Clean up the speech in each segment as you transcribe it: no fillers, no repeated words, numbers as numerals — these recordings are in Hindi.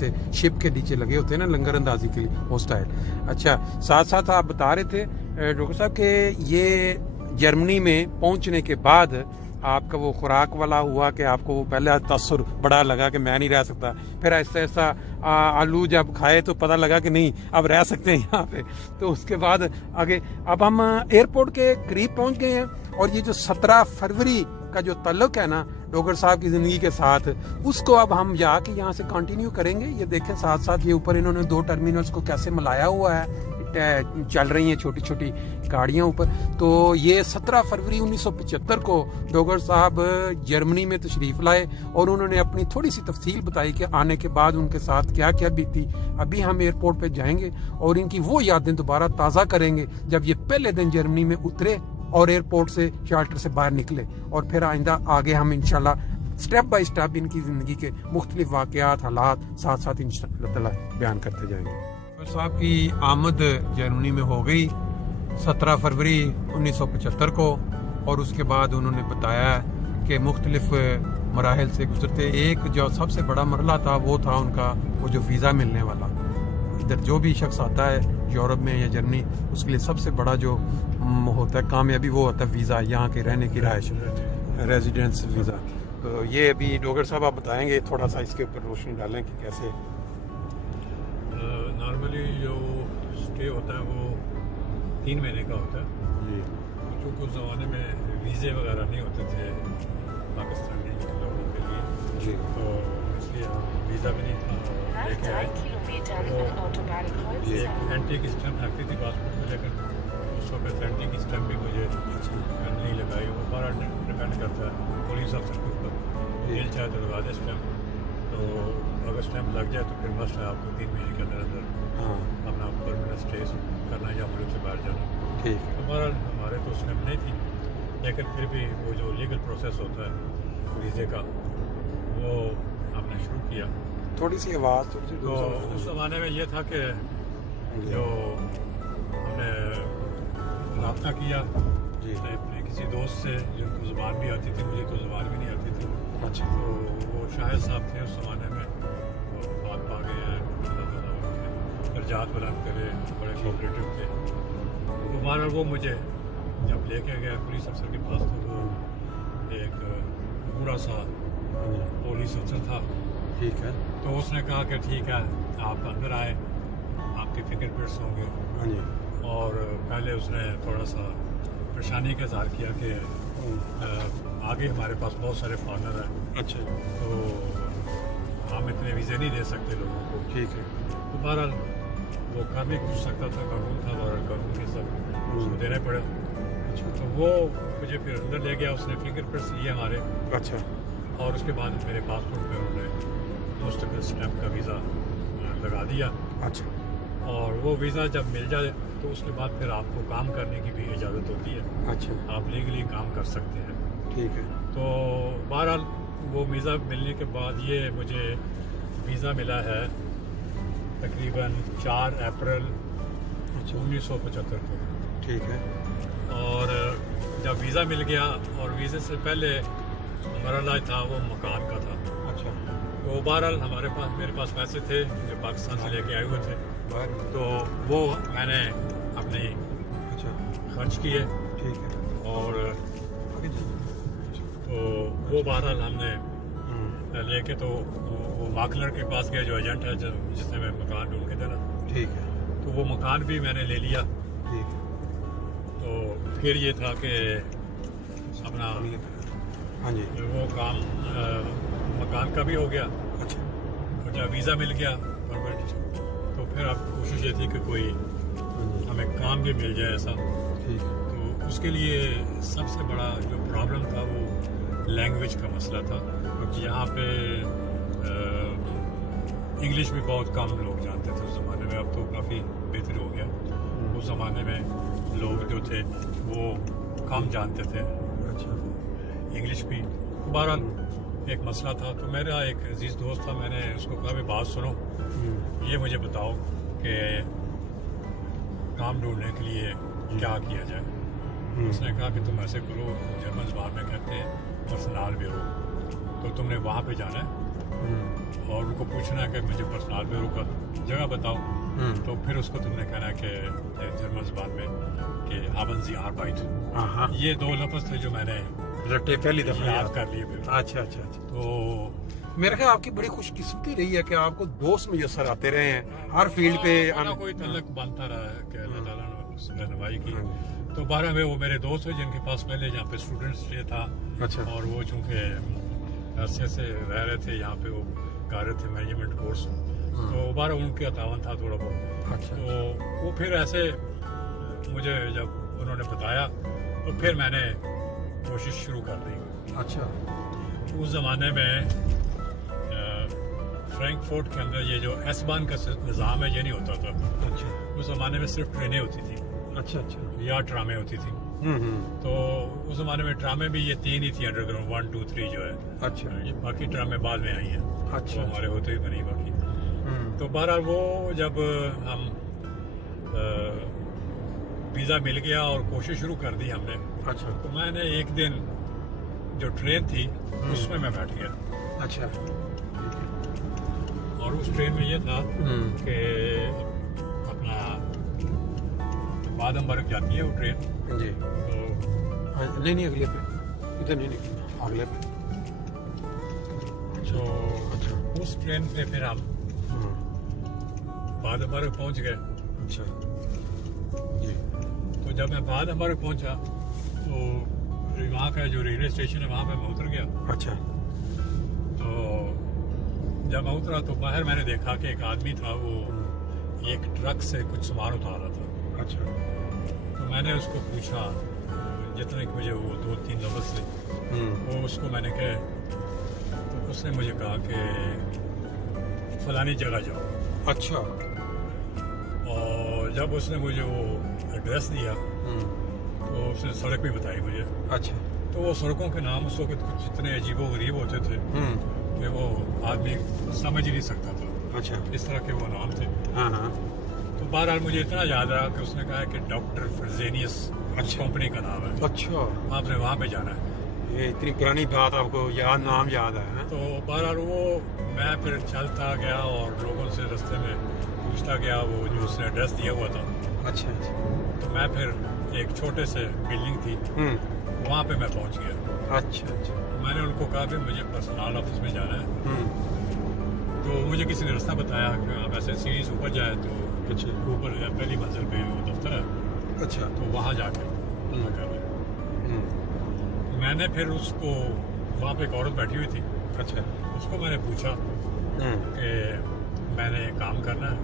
से शिप के नीचे लगे होते हैं ना लंगर अंदाजी के लिए, वो स्टाइल। अच्छा, साथ साथ आप बता रहे थे डॉक्टर साहब कि ये जर्मनी में पहुंचने के बाद आपका वो खुराक वाला हुआ कि आपको वो पहले तसर बड़ा लगा कि मैं नहीं रह सकता, फिर ऐसा ऐसा आलू जब खाए तो पता लगा कि नहीं अब रह सकते हैं यहाँ पे, तो उसके बाद आगे अब हम एयरपोर्ट के करीब पहुंच गए हैं। और ये जो 17 फरवरी का जो तल्लुक है ना डॉक्टर साहब की ज़िंदगी के साथ, उसको अब हम जाके यहाँ से कंटिन्यू करेंगे। ये देखें साथ साथ ये ऊपर इन्होंने 2 टर्मिनल्स को कैसे मिलाया हुआ है, चल रही हैं छोटी छोटी गाड़ियाँ ऊपर। तो ये 17 फरवरी 1975 को डॉक्टर साहब जर्मनी में तशरीफ़ लाए और उन्होंने अपनी थोड़ी सी तफसील बताई कि आने के बाद उनके साथ क्या क्या बीती। अभी हम एयरपोर्ट पे जाएंगे और इनकी वो यादें दोबारा ताज़ा करेंगे जब ये पहले दिन जर्मनी में उतरे और एयरपोर्ट से शेल्टर से बाहर निकले, और फिर आइंदा आगे हम इंशाल्लाह स्टेप बाय स्टेप इनकी ज़िंदगी के मुख्तलिफ वाक़यात हालात साथ साथ इंशाल्लाह ताला बयान करते जाएंगे। डॉक्टर साहब की आमद जर्मनी में हो गई 17 फरवरी 1975 को, और उसके बाद उन्होंने बताया कि मुख्तलिफ मराहल से गुजरते एक जो सबसे बड़ा मरला था वो था उनका वो जो वीज़ा मिलने वाला। इधर जो भी शख्स आता है यूरोप में या जर्मनी, उसके लिए सबसे बड़ा जो होता है कामयाबी वो होता है वीज़ा, यहाँ के रहने की रहायश, रेजिडेंस वीज़ा। तो ये अभी डॉक्टर साहब आप बताएंगे, थोड़ा सा इसके ऊपर रोशनी डालें कि कैसे। नॉर्मली जो स्टे होता है वो 3 महीने का होता है जी। चूँकि उस ज़माने में वीज़े वगैरह नहीं होते थे पाकिस्तानी लोगों के लिए जी, तो इसलिए वीज़ा भी नहीं था लेके आए। तो एक एंटी की स्टैम्प लगती थी पासपोर्ट में, लेकिन उस वक्त एंटी की स्टैम्प भी मुझे नहीं लगाई। वो बड़ा डिपेंड करता है पुलिस अफसर के ऊपर, जेल चाहे तो लगा दे स्टैम्प, तो अगर स्टैम्प लग जाए तो फिर मस्ट है आपको 3 महीने के अंदर अंदर अपना परमानेंट स्टे करना या मुल्क से बाहर जाना। ठीक, तो हमारे तो स्टैम्प नहीं थी, लेकिन फिर भी वो जो लीगल प्रोसेस होता है वीज़े का वो हमने शुरू किया। थोड़ी सी आवाज़ तो उस ज़माने में ये था कि जो हमने रब्ता किया जी अपने किसी दोस्त से जिनको ज़ुबान भी आती थी, मुझे तो ज़ुबान भी नहीं आती थी। अच्छा, तो वो शाहिद साहब थे उस ज़माने में, वो बात पा गए हैं, दर्जात बुलंद करे, बड़े कोऑपरेटिव थे। तो मानो वो मुझे जब लेके गया पुलिस अफसर के पास, तो वो एक बूढ़ा सा पुलिस अफसर था। ठीक है, तो उसने कहा कि ठीक है आप अंदर आए, आपके फिंगरप्रिंट्स होंगे। और पहले उसने थोड़ा सा परेशानी का इज़हार किया कि आगे हमारे पास बहुत सारे फॉरनर हैं। अच्छा, तो हम इतने वीज़े नहीं दे सकते लोगों को। ठीक है, तो बहरहाल वो कर नहीं कुछ सकता था, कानून था और कानून के सब उसको देने पड़े। अच्छा, तो वो मुझे फिर अंदर ले गया, उसने फिंगरप्रिंट्स लिए हमारे। अच्छा, और उसके बाद मेरे पासपोर्ट पे उन्होंने मुस्तकिल स्टैम्प का वीज़ा लगा दिया। अच्छा, और वो वीज़ा जब मिल जाए तो उसके बाद फिर आपको काम करने की भी इजाज़त होती है। अच्छा, आप लीगली काम कर सकते हैं। ठीक है, तो बहरहाल वो वीज़ा मिलने के बाद ये मुझे वीज़ा मिला है तकरीबन 4 अप्रैल 1975 को। ठीक है, और जब वीज़ा मिल गया और वीज़े से पहले मरला था वो मकान का था। अच्छा, तो बहरहाल मेरे पास पैसे थे जो पाकिस्तान से लेके आए हुए थे, तो वो मैंने अपने खर्च किए। ठीक है, और तो वो बहरहाल हमने लेके तो वो माकलर के पास गया जो एजेंट है जिसने मैं मकान ढूंढ के देना। ठीक है, तो वो मकान भी मैंने ले लिया। ठीक है, तो फिर ये था कि अपना हाँ जी वो काम मकान का भी हो गया। अच्छा, और जब वीज़ा मिल गया परमानेंट, तो फिर अब कोशिश ये थी कि कोई हमें काम भी मिल जाए ऐसा। ठीक, तो उसके लिए सबसे बड़ा जो प्रॉब्लम था वो लैंग्वेज का मसला था। यहाँ पे इंग्लिश भी बहुत कम लोग जानते थे उस ज़माने में, अब तो काफ़ी बेहतर हो गया। उस ज़माने में लोग जो थे वो कम जानते थे। अच्छा, इंग्लिश भी। बहरहाल एक मसला था, तो मेरा एक अजीज़ दोस्त था, मैंने उसको कहा भी बात सुनो, ये मुझे बताओ कि काम ढूंढने के लिए क्या किया जाए। उसने कहा कि तुम ऐसे करो, जर्मन ज़बान में कहते हैं पर्सनल ब्यूरो, तो तुमने वहाँ पे जाना है और उनको पूछना है कि मुझे पर्सनल ब्यूरो का जगह बताओ, तो फिर उसको तुमने कहना है कि जर्मन ज़बान में कि haben Sie Arbeit। ये दो लफ्ज़ थे जो मैंने रटे पहली दफा याद कर लिए फिर। अच्छा अच्छा अच्छा। तो मेरे ख्याल आपकी बड़ी खुशकिस्मती रही है कि आपको दोस्त मुयसर आते रहे हैं हर फील्ड पे। कोई तल्लक बनता रहा है कि अल्लाह ताला ने उससे रहनुमाई की। तो 12 में वो मेरे दोस्त हैं जिनके पास पहले जहाँ पे स्टूडेंट स्टे था। अच्छा। और वो चूँकि अरसे से रह रहे थे यहाँ पे, वो कर रहे थे मैनेजमेंट कोर्स, तो 12 उनके तावन था थोड़ा बहुत। अच्छा। तो वो फिर ऐसे मुझे जब उन्होंने बताया तो फिर मैंने कोशिश शुरू कर दी। अच्छा। उस ज़माने में फ्रैंकफर्ट के अंदर ये जो एस-बान का निज़ाम है ये नहीं होता था। अच्छा। उस ज़माने में सिर्फ ट्रेनें होती थी। अच्छा अच्छा। या ट्रामें होती थी। तो उस ज़माने में ट्रामें भी ये 3 ही थी, अंडरग्राउंड 1, 2, 3 जो है। अच्छा। ये बाकी ट्रामें बाद में आई हैं। अच्छा। तो हमारे होते ही बनी बाकी। तो बहरहाल वो जब हम वीज़ा मिल गया और कोशिश शुरू कर दी हमने। अच्छा। तो मैंने एक दिन जो ट्रेन थी उसमें मैं बैठ गया। अच्छा। और उस ट्रेन में ये था कि अपना बादमबर्ग जाती है वो ट्रेन। जी। तो नहीं अगले पे, इधर नहीं अगले पे। तो अच्छा, उस ट्रेन पे फिर हम बादमबर्ग पहुंच गए। अच्छा जी। तो जब मैं बादमबर्ग पहुंचा तो वहाँ का जो रेलवे स्टेशन है वहाँ पे मैं उतर गया। अच्छा। तो जब मैं उतरा तो बाहर मैंने देखा कि एक आदमी था, वो एक ट्रक से कुछ सामान उतार रहा था। अच्छा। तो मैंने उसको पूछा, जितने कि मुझे वो 2-3 लफ्ज़ थे वो उसको मैंने कहा, तो उसने मुझे कहा कि फलानी जगह जाओ। अच्छा। और जब उसने मुझे वो एड्रेस दिया तो उसने सड़क भी बताई मुझे। अच्छा। तो वो सड़कों के नाम उस वक्त कुछ इतने अजीबो गरीब होते थे कि वो आदमी समझ ही नहीं सकता था। अच्छा। इस तरह के वो नाम थे। हाँ। तो बहरहाल मुझे इतना याद रहा कि उसने कहा कि डॉक्टर फ्रेजेनियस कंपनी का नाम है। अच्छा। आपने वहाँ पे जाना है। ये इतनी पुरानी बात आपको याद, नाम याद है। तो बहरहाल वो मैं फिर चलता गया और लोगों से रास्ते में पूछता गया, वो जो उसने एड्रेस दिया हुआ था। अच्छा। तो मैं फिर एक छोटे से बिल्डिंग थी वहाँ पे मैं पहुँच गया। अच्छा अच्छा। मैंने उनको कहा कि मुझे पर्सनल ऑफिस में जाना है। तो मुझे किसी ने रास्ता बताया कि आप ऐसे सीढ़ी से ऊपर जाए तो ऊपर पहली मंजिल पे वो दफ्तर है। अच्छा। तो वहाँ जाके कर लें। मैंने फिर उसको, वहाँ पे एक औरत बैठी हुई थी। अच्छा। उसको मैंने पूछा कि मैंने काम करना है।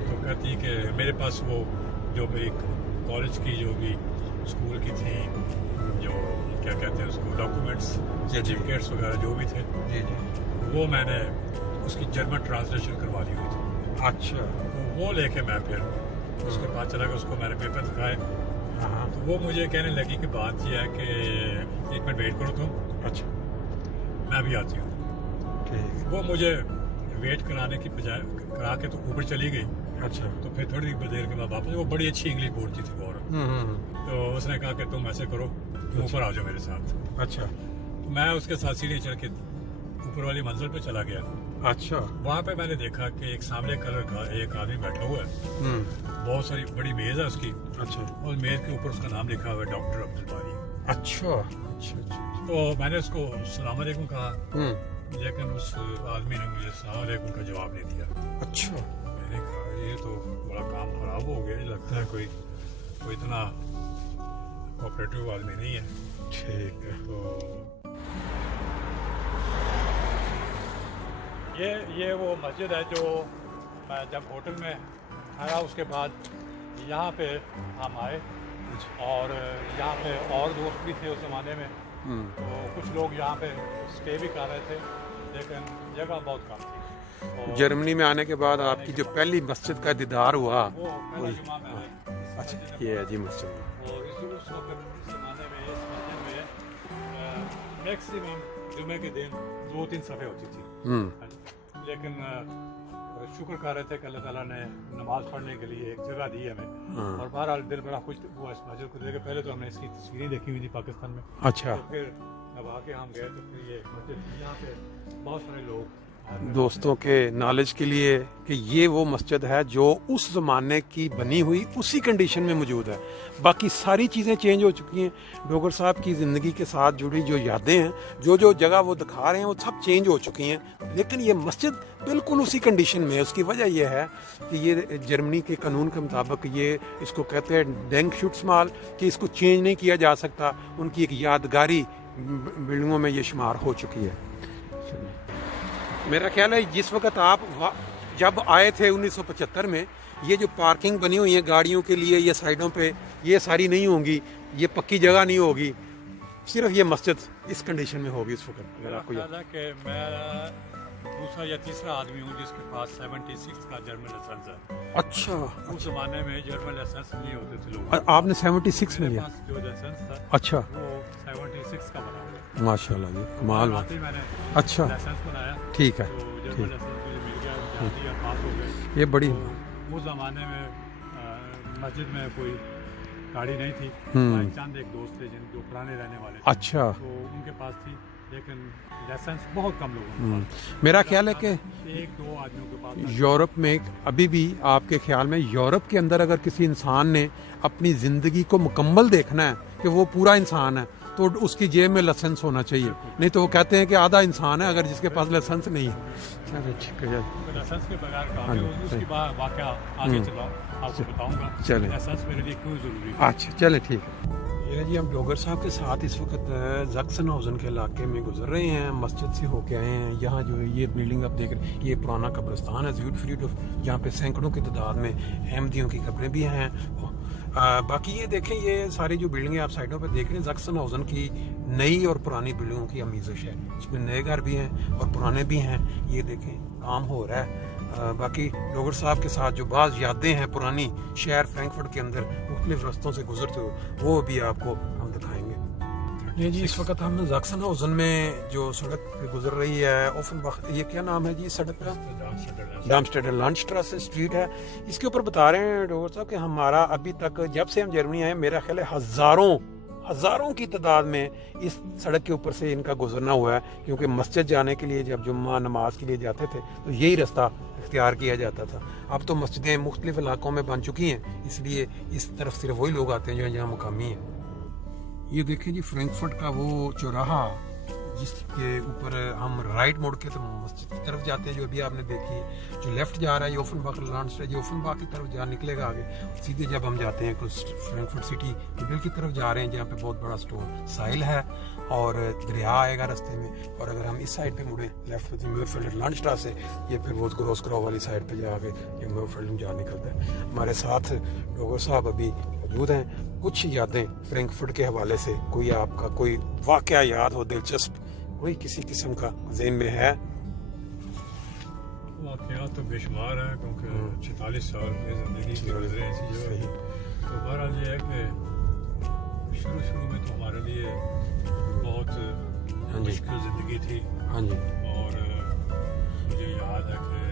तो कहती कि मेरे पास वो जो मेरी कॉलेज की जो भी स्कूल की थी, जो क्या कहते हैं उसको, डॉक्यूमेंट्स, सर्टिफिकेट्स वगैरह जो भी थे, वो मैंने उसकी जर्मन ट्रांसलेशन करवा ली हुई थी। अच्छा। तो वो लेके मैं फिर उसके पास चला गया, उसको मैंने पेपर दिखाए। तो वो मुझे कहने लगी कि बात यह है कि 1 मिनट वेट करो तुम। अच्छा। मैं भी आती हूँ। वो मुझे वेट कराने की बजाय करा के तो ऊपर चली गई। अच्छा। तो फिर थोड़ी देर के बाद वापस, वो बड़ी अच्छी इंग्लिश बोलती थी और तो उसने कहा कि तुम ऐसे करो, तुम ऊपर आ जाओ मेरे साथ। अच्छा। तो मैं उसके साथ सीढ़ी चढ़ के ऊपर वाली मंजिल पे चला गया। अच्छा। वहाँ पे मैंने देखा कि एक सामने कलर का एक आदमी बैठा हुआ है। बहुत सारी बड़ी मेज है उसकी। अच्छा। और मेज के ऊपर उसका नाम लिखा हुआ है, डॉक्टर अब्दुल बारी। अच्छा। अच्छा। तो मैंने उसको सलाम अलैकुम कहा, लेकिन उस आदमी ने मुझे सलाम अलैकुम का जवाब नहीं दिया। अच्छा। मैंने कहा ये तो बड़ा काम खराब हो गया, लगता है कोई इतना कोऑपरेटिव आदमी नहीं है। ठीक है। तो ये वो मस्जिद है जो मैं जब होटल में ठहरा उसके बाद यहाँ पे हम आए। और यहाँ पे और दोस्त भी थे उस ज़माने में। तो कुछ लोग यहाँ पे स्टे भी कर रहे थे, लेकिन जगह बहुत कम थी। जर्मनी में आने के बाद आपकी जो पहली मस्जिद का दीदार हुआ, वो पहला जुमा में आए। अच्छा, ये है जी मस्जिद। और उस वक्त इस ज़माने में इस मस्जिद में मैक्सिमम जुमे के दिन 2-3 सफ़े होती थी। लेकिन शुक्र कर रहे थे कि अल्लाह ताला ने नमाज पढ़ने के लिए एक जगह दी हमें। और बहरहाल दिल बड़ा खुश हुआ इस मस्जिद को देख। पहले तो हमने इसकी तस्वीरें देखी हुई थी पाकिस्तान में। अच्छा। तो फिर अब आके हम गए तो फिर ये मस्जिद, यहाँ पे बहुत सारे लोग दोस्तों के नॉलेज के लिए कि ये वो मस्जिद है जो उस ज़माने की बनी हुई उसी कंडीशन में मौजूद है। बाकी सारी चीज़ें चेंज हो चुकी हैं। डोगर साहब की ज़िंदगी के साथ जुड़ी जो यादें हैं, जो जो जगह वो दिखा रहे हैं, वो सब चेंज हो चुकी हैं, लेकिन ये मस्जिद बिल्कुल उसी कंडीशन में है। उसकी वजह यह है कि ये जर्मनी के कानून के मुताबिक ये इसको कहते हैं डेंकशुट्समाल, कि इसको चेंज नहीं किया जा सकता। उनकी एक यादगारी बिल्डिंगों में ये शुमार हो चुकी है। मेरा ख्याल है जिस वक्त आप जब आए थे 1975 में, ये जो पार्किंग बनी हुई है गाड़ियों के लिए, ये साइडों पे ये सारी नहीं होंगी, ये पक्की जगह नहीं होगी, सिर्फ ये मस्जिद इस कंडीशन में होगी इस वक्त। अगर आपको याद है कि मैं दूसरा या तीसरा आदमी हूँ जिसके पास 76 का जर्मन लाइसेंस है। अच्छा, उस जमाने में जर्मन लाइसेंस नहीं होते थे लोग। आपने 76 में लिया? जो लाइसेंस था अच्छा, वो 76 का बना हुआ। माशाल्लाह जी, कमाल बात। मैंने अच्छा, लाइसेंस बनाया, ठीक है, तो जर्मन ठीक। लाइसेंस मुझे मिल गया, जल्दी और पास हो गए। ये बड़ी तो उस जमाने में मस्जिद में कोई गाड़ी नहीं थी। चंद एक दोस्त थे जो पुराने रहने वाले थे, अच्छा, तो उनके पास थी, लेकिन लाइसेंस बहुत कम लोगों के पास। मेरा ख्याल है कि एक दो आदमियों के पास था। यूरोप में अभी भी आपके ख्याल में यूरोप के अंदर अगर किसी इंसान ने अपनी ज़िंदगी को मुकम्मल देखना है कि वो पूरा इंसान है, तो उसकी जेब में लाइसेंस होना चाहिए। नहीं तो वो कहते हैं कि आधा इंसान है अगर जिसके पास लाइसेंस नहीं है। चलो ठीक है, लाइसेंस के बगैर काम है, उसकी वाकया आगे चलाओ आपको बताऊंगा। चले, लाइसेंस मेरे लिए क्यों जरूरी है। अच्छा चले ठीक है। ये जी हम डोगर साहब के साथ इस वक्त जक्सन हाउसन के इलाके में गुजर रहे हैं। मस्जिद से होके आए हैं। यहाँ जो ये बिल्डिंग आप देख रहे हैं, ये पुराना कब्रिस्तान है ज़्यूटफ्रीडोफ, यहाँ पे सैकड़ों की तादाद में अहमदियों की कब्रें भी हैं। बाकी ये देखें, ये सारी जो बिल्डिंगें आप साइडों पे देख रहे हैं, जक्सन हाउसन की नई और पुरानी बिल्डिंगों की आमीज़श है। इसमें नए घर भी हैं और पुराने भी हैं। ये देखें, काम हो रहा है। बाकी डोगर साहब के साथ जो बाज़ यादें हैं पुरानी शहर फ्रैंकफर्ट के अंदर मुख्तलिफ रस्तों से गुजरते हुए, वो भी आपको हम दिखाएंगे। ये जी इस वक्त हम जक्सन हाउसन में जो सड़क पे गुजर रही है, ओफनबach, ये क्या नाम है जी सड़क का? डार्मस्टेडर लांडस्ट्रासे स्ट्रीट है। इसके ऊपर बता रहे हैं डोगर साहब कि हमारा अभी तक जब से हम जर्मनी आए, मेरा ख्याल है हज़ारों की तादाद में इस सड़क के ऊपर से इनका गुजरना हुआ है, क्योंकि मस्जिद जाने के लिए जब जुम्मा नमाज के लिए जाते थे तो यही रास्ता इख्तियार किया जाता था। अब तो मस्जिदें मुख्तलिफ इलाकों में बन चुकी हैं, इसलिए इस तरफ सिर्फ वही लोग आते हैं जो यहाँ मुकामी हैं। ये देखें जी, फ्रैंकफर्ट का वो चौराहा जिसके ऊपर हम राइट मोड़ के तो मस्जिद की तरफ जाते हैं, जो अभी आपने देखी। जो लेफ्ट जा रहा है ये ओफनबach लांडस्ट्रासे, जो ओफनबach की तरफ जा निकलेगा आगे, सीधे जब हम जाते हैं कुछ फ्रैंकफर्ट सिटी बिल की तरफ जा रहे हैं, जहाँ पे बहुत बड़ा स्टोर साहिल है और दरिया आएगा रास्ते में। और अगर हम इस साइड पे मुड़े लेफ्ट पे म्यूरफेल्ड लांडस्ट्रासे, ये फिर वो ग्रोस क्रॉ वाली साइड पे जाके ये म्यूरफेल्ड जा निकलता है। हमारे साथ डोगर साहब अभी मौजूद हैं। कुछ यादें फ्रैंकफर्ट के हवाले से, कोई आपका कोई वाकया याद हो दिलचस्प, कोई किसी किस्म का ज़हन में है? वाकयात तो बेशुमार है, क्योंकि 46 साल की ज़िंदगी के गुजरे ऐसी जगह। तो बहरहाल ये है कि शुरू में तो हमारे लिए बहुत मुश्किल ज़िंदगी थी। हाँ जी। और मुझे याद है कि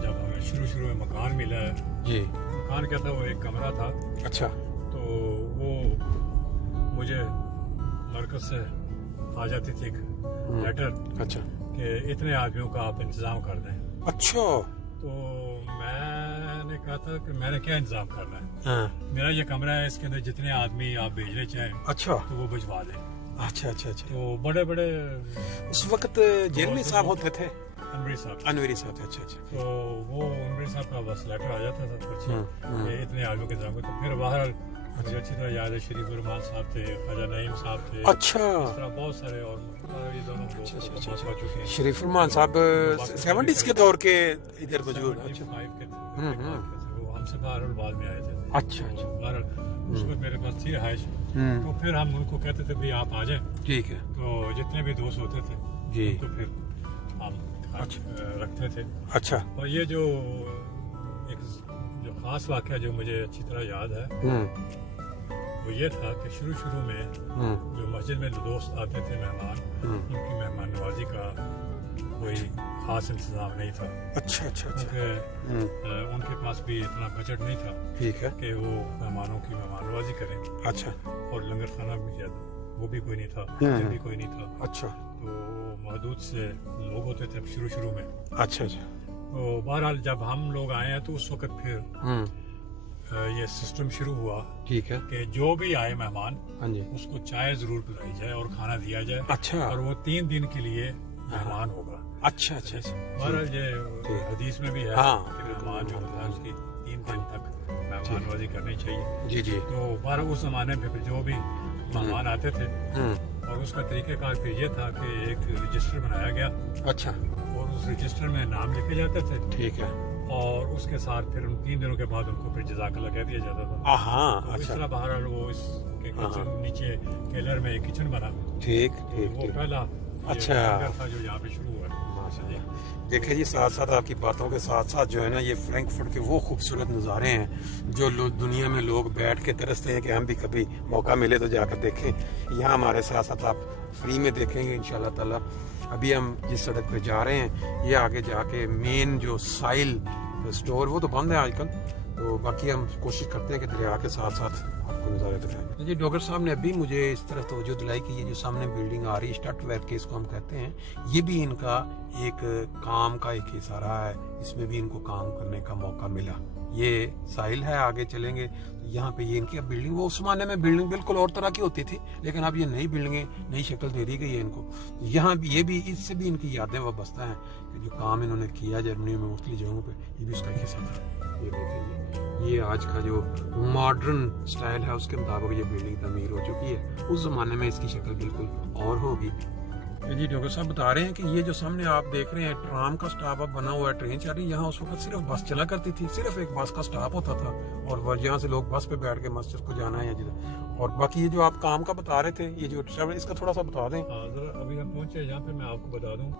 जब हमें शुरू में मकान मिला है जी, मकान क्या था, वो एक कमरा था। अच्छा, तो वो मुझे मरकज़ से आ जाती थी एक लेटर, अच्छा, कि इतने आदमियों का आप इंतजाम कर दें। अच्छा, तो मैंने कहा था कि मैंने क्या इंतजाम करना है, हाँ, मेरा ये कमरा है, इसके अंदर जितने आदमी आप भेजने चाहें, अच्छा, तो वो भिजवा दें। अच्छा। तो बड़े उस वक्त जेलमी साहब होते थे, अनवरी साहब। अच्छा। तो वो अनवरी साहब का बस लेटर आ जाता था पर्ची, इतने आदमियों के इंतजाम। तो फिर बाहर मुझे अच्छी तरह याद है, शरीफ रहमान साहब थे, ख्वाजा नईम साहब थे, अच्छा, इस तरह बहुत सारे, और ये दोनों हो चुके हैं। शरीफ रहमान साहब 70s के दौर के इधर मौजूद। अच्छा, वो हमसे बहरहाल बाद में आए थे। अच्छा। बहरहाल उस वक्त मेरे पास थी रहाइश, तो फिर हम उनको कहते थे भाई आप आ जाएं, ठीक है। तो जितने भी दोस्त होते थे जी, तो फिर हम रखते थे। अच्छा। और ये जो एक खास वाक़या जो मुझे अच्छी तरह याद है, वो ये था कि शुरू में जो मस्जिद में दोस्त आते थे मेहमान, उनकी मेहमान नवाजी का कोई खास इंतजाम नहीं था। अच्छा। क्योंकि उनके पास भी इतना बजट नहीं था, ठीक है, कि वो मेहमानों की मेहमान नवाजी करें। अच्छा। और लंगर खाना भी वो भी कोई नहीं था, भी कोई नहीं था। अच्छा। तो महदूद से लोग होते थे शुरू में। अच्छा अच्छा। तो बहरहाल जब हम लोग आए हैं तो उस वक्त फिर ये सिस्टम शुरू हुआ, ठीक है, कि जो भी आए मेहमान, हाँ जी, उसको चाय जरूर पिलाई जाए और खाना दिया जाए। अच्छा। और वो 3 दिन के लिए मेहमान होगा। अच्छा अच्छा अच्छा। बहरहाल ये हदीस में भी है हाँ। कि मेहमान जो होता है उसकी 3 दिन तक मेहमानवाजी करनी चाहिए। जी जी। तो बहरहाल उस जमाने में फिर जो भी मेहमान आते थे, और उसका तरीकेकार फिर ये था कि एक रजिस्टर बनाया गया। अच्छा। और उस रजिस्टर में नाम लिखे जाते थे, ठीक है, और उसके साथ फिर उन 3 दिनों के बाद उनको फिर जज़ाकल्लाह कह दिया जाता था। हाँ, तो इस अच्छा, तरह बहरहाल वो इसके किचन नीचे केलर में एक किचन बना, ठीक तो ठीक वो ठीक। पहला अच्छा। लंगर था जो यहाँ पे शुरू हुआ। माशाल्लाह। देखिए जी, साथ साथ आपकी बातों के साथ साथ जो है ना, ये फ्रैंकफर्ट के वो खूबसूरत नज़ारे हैं जो दुनिया में लोग बैठ के तरसते हैं कि हम भी कभी मौका मिले तो जाकर देखें। यहाँ हमारे साथ साथ आप फ्री में देखेंगे इंशाल्लाह ताला। अभी हम जिस सड़क पे जा रहे हैं, ये आगे जाके मेन जो साइल स्टोर, वो तो बंद है आजकल, तो बाकी हम कोशिश करते हैं कि दरिया के साथ साथ आपको नज़ारे दिखाएं। जी, डॉक्टर साहब ने अभी मुझे इस तरफ तवज्जो दिलाई कि ये जो सामने बिल्डिंग आ रही है, स्टट वेयर के इसको हम कहते हैं, ये भी इनका एक काम का एक हिस्सा रहा है। इसमें भी इनको काम करने का मौका मिला। ये साहिल है, आगे चलेंगे तो यहाँ पे ये इनकी अब बिल्डिंग, वो उस जमाने में बिल्डिंग बिल्कुल और तरह की होती थी, लेकिन अब ये नई बिल्डिंगें, नई शक्ल दे दी गई है इनको। यहाँ भी ये भी, इससे भी इनकी यादें वाबस्ता हैं कि जो काम इन्होंने किया जर्मनी में मुख्तलिफ जगहों पे, ये भी उसका हिस्सा था। ये देखें, ये आज का जो मॉडर्न स्टाइल है उसके मुताबिक ये बिल्डिंग तमीर हो चुकी है। उस जमाने में इसकी शक्ल बिल्कुल और होगी। जी, डॉक्टर साहब बता रहे हैं कि ये जो सामने आप देख रहे हैं, ट्राम का स्टॉप अब बना हुआ है, ट्रेन चल रही है। यहाँ उस वक्त सिर्फ बस चला करती थी, सिर्फ एक बस का स्टॉप होता था, और यहाँ से लोग बस पे बैठ के मस्जिद को जाना है या जिधर। और बाकी ये जो आप काम का बता रहे थे, ये जो ट्रैवल, इसका थोड़ा सा बता दें। जरा अभी हम पहुंचे यहाँ पे, मैं आपको बता दूं